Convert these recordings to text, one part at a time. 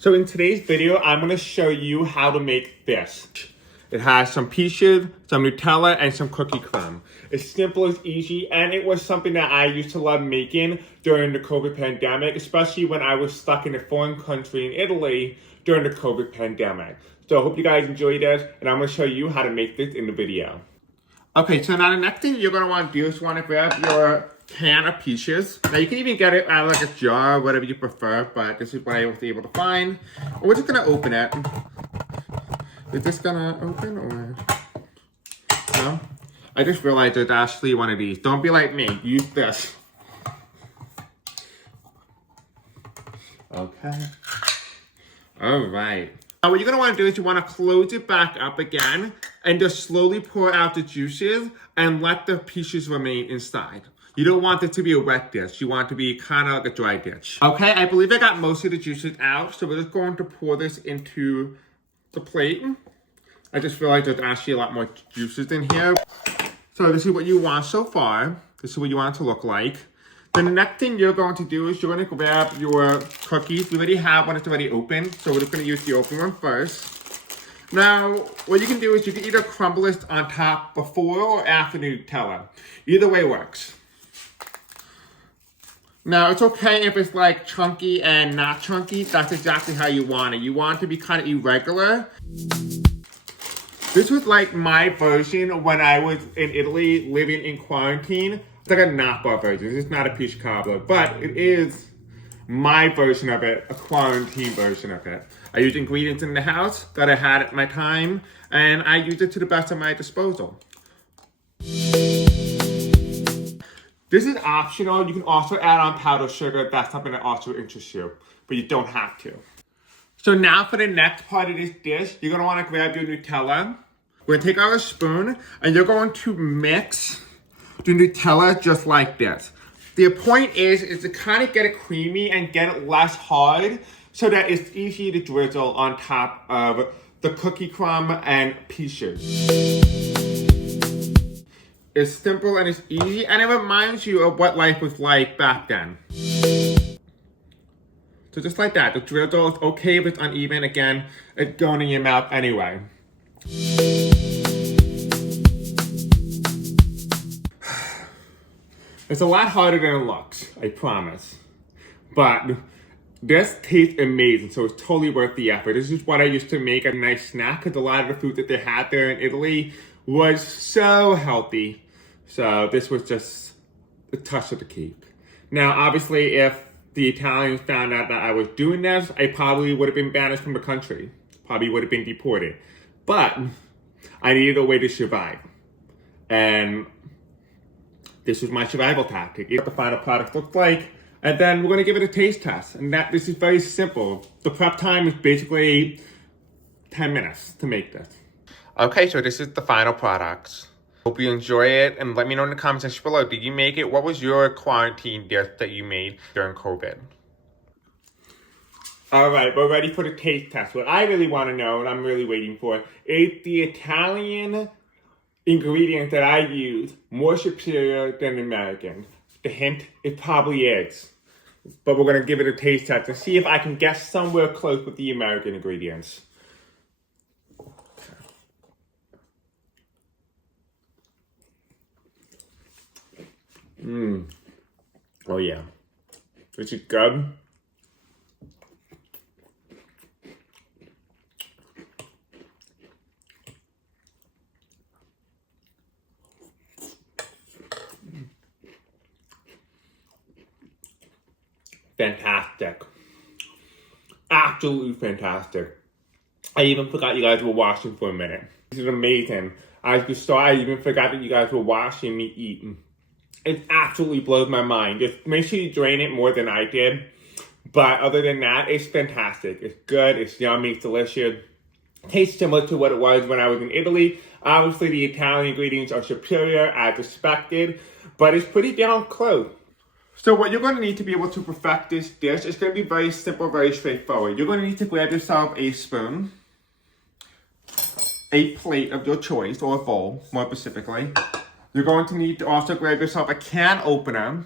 So in today's video, I'm going to show you how to make this. It has some peaches, some Nutella, and some cookie crumb. It's simple, it's easy, and it was something that I used to love making during the COVID pandemic, especially when I was stuck in a foreign country in Italy during the COVID pandemic. So I hope you guys enjoyed this, and I'm going to show you how to make this in the video. Okay, so now the next thing you're going to want to do is you want to grab your can of peaches. Now you can even get it out of like a jar, whatever you prefer, but this is what I was able to find. And we're just going to open it. Is this going to open or no? I just realized there's actually one of these. Don't be like me, use this. Okay. All right. Now what you're going to want to do is you want to close it back up again and just slowly pour out the juices and let the peaches remain inside. You don't want it to be a wet dish. You want it to be kind of like a dry dish. Okay, I believe I got most of the juices out, so we're just going to pour this into the plate. I just realized there's actually a lot more juices in here. So this is what you want so far. This is what you want it to look like. Then the next thing you're going to do is you're going to grab your cookies. We already have one that's already open, so we're just going to use the open one first. Now, what you can do is you can either crumble this on top before or after the Nutella. Either way works. Now, it's okay if it's like chunky and not chunky. That's exactly how you want it. You want it to be kind of irregular. This was like my version when I was in Italy living in quarantine. It's like a knockoff version. It's not a peach cobbler, but it is my version of it, a quarantine version of it. I used ingredients in the house that I had at my time, and I used it to the best of my disposal. This is optional. You can also add on powdered sugar if that's something that also interests you, but you don't have to. So now for the next part of this dish, you're going to want to grab your Nutella. We're going to take out a spoon, and you're going to mix the Nutella just like this. The point is to kind of get it creamy and get it less hard so that it's easy to drizzle on top of the cookie crumb and peaches. It's simple and it's easy, and it reminds you of what life was like back then. So just like that, the drizzle is okay if it's uneven. Again, it's going in your mouth anyway. It's a lot harder than it looks, I promise. But this tastes amazing, so it's totally worth the effort. This is what I used to make a nice snack, because a lot of the food that they had there in Italy was so healthy. So this was just a touch of the cake. Now, obviously, if the Italians found out that I was doing this, I probably would have been banished from the country. Probably would have been deported. But I needed a way to survive. And this was my survival tactic. What the final product looks like. And then we're going to give it a taste test. And this is very simple. The prep time is basically 10 minutes to make this. Okay, so this is the final product. Hope you enjoy it, and let me know in the comments section below. Did you make it? What was your quarantine dish that you made during COVID? All right, we're ready for the taste test. What I really want to know, and I'm really waiting for, is the Italian ingredient that I use more superior than the American? The hint, it probably is. But we're going to give it a taste test to see if I can guess somewhere close with the American ingredients. Oh yeah. This is good. Fantastic. Absolutely fantastic. I even forgot you guys were watching for a minute. This is amazing. As you saw, I even forgot that you guys were watching me eat. It absolutely blows my mind. Just make sure you drain it more than I did. But other than that, it's fantastic. It's good, it's yummy, it's delicious. Tastes similar to what it was when I was in Italy. Obviously, the Italian ingredients are superior as expected, but it's pretty damn close. So what you're going to need to be able to perfect this dish is going to be very simple, very straightforward. You're going to need to grab yourself a spoon, a plate of your choice, or a bowl, more specifically. You're going to need to also grab yourself a can opener,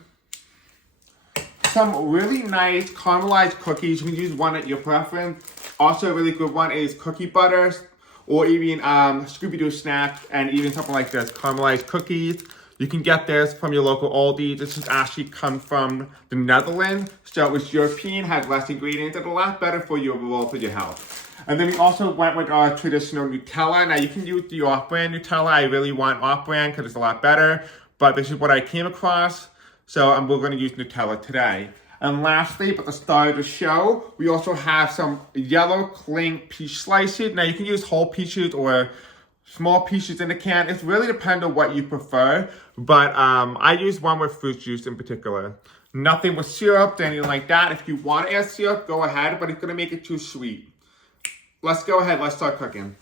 some really nice caramelized cookies. You can use one at your preference. Also, a really good one is cookie butters, or even Scooby-Doo snacks, and even something like this, caramelized cookies. You can get this from your local Aldi. This is actually come from the Netherlands, so it was European, had less ingredients, and a lot better for you overall for your health. And then we also went with our traditional Nutella. Now you can use the off-brand Nutella. I really want off-brand because it's a lot better, but this is what I came across, so we're going to use Nutella today. And lastly, at the start of the show, we also have some yellow cling peach slices. Now you can use whole peaches or small pieces in the can. It's really dependent on what you prefer, but I use one with fruit juice in particular. Nothing with syrup or anything like that. If you want to add syrup, go ahead, but it's going to make it too sweet. Let's go ahead, let's start cooking.